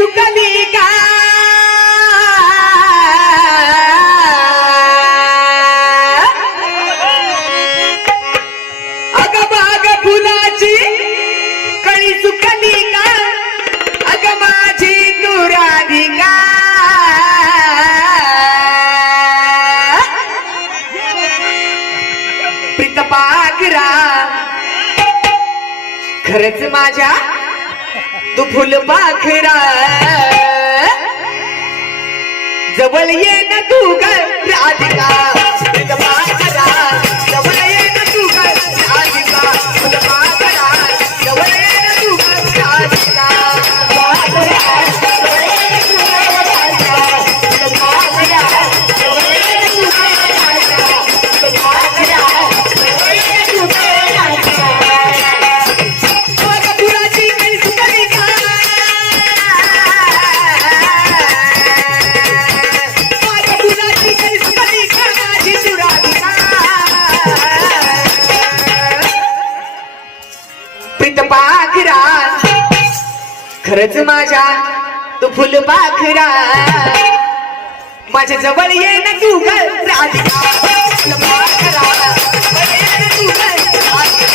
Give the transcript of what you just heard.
चुकली का अग बाग फुलाची कळी चुकली का अग माझी तू राधिका प्रीत पाखरा खरंच माझ्या तू फुल पाखरा जवळ ये ना तू ग राधिका प्रीत पाखरा जवळ ये ना तू ग राधिका फुल पाखरा जवळ ये ना तू ग राधिका पाखरा खरंच माझ्या तू फुल पाखरा माझ्या जवळ ये ना तू ग राधिका फुल पाखरा जवळ ये ना तू ग